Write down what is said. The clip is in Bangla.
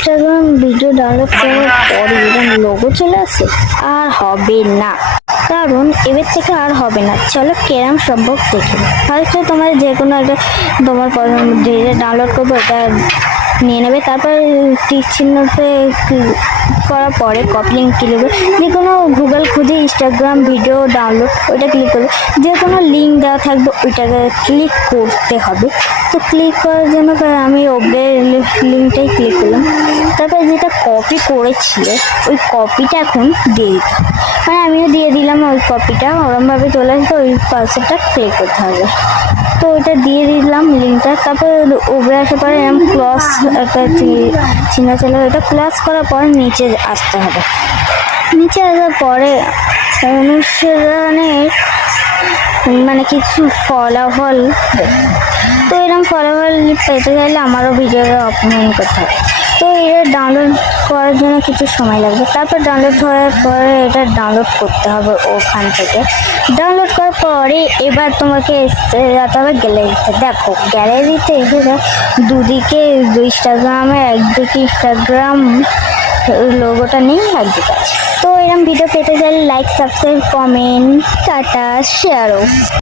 ইনস্টাগ্রাম ভিডিও ডাউনলোড করার পরে এরকম লোগো চলে আসে, আর হবে না, কারণ এবার থেকে আর হবে না। চলো কেরাম সম্ভব দেখে ফার্স্টে তোমার যে কোনো একটা তোমার যেটা ডাউনলোড করবো ওটা নিয়ে নেবে, তারপর টিক চিহ্নতে করার পরে কপি লিঙ্ক ক্লিক করবে, যে কোনো গুগল খুঁজে ইনস্টাগ্রাম ভিডিও ডাউনলোড ওইটা ক্লিক করবে, যে কোনো লিঙ্ক দেওয়া থাকবে ওইটাকে ক্লিক করতে হবে। তো ক্লিক করার জন্য আমি ওপরের লিঙ্কটাই ক্লিক করলাম, তারপর যেটা কপি করেছিল ওই কপিটা এখন দিয়ে দিতে হবে, মানে আমিও দিয়ে দিলাম ওই কপিটা, ওরমভাবে চলে আসবে, ওই পার্সেলটা ক্লিক করতে হবে। তো ওইটা দিয়ে দিলাম লিঙ্কটা, তারপর উপরে আসার পরে এরকম ক্রস একটা চিহ্ন চলে, ওইটা ক্রস করার পর নিচে আসতে হবে। নিচে আসার পরে অনুসরণের মানে কিছু ফলাফল, তো এরকম ফলাফল পেতে গেলে আমারও ভিডিওটা আপলোড করতে হবে। তো এটা ডাউনলোড করার জন্য কিছু সময় লাগবে, তারপর ডাউনলোড করার পরে এটা ডাউনলোড করতে হবে ওখান থেকে। ডাউনলোড করার পরে এবার তোমাকে যেতে হবে গ্যালারিতে। দেখো গ্যালারিতে এসে দুদিকে ইনস্টাগ্রামের একদিকে ইনস্টাগ্রাম লোগোটা নেই, একদিকে আছে। তো এরকম ভিডিও পেতে চাইলে লাইক, সাবস্ক্রাইব, কমেন্ট, টাটা, শেয়ারও।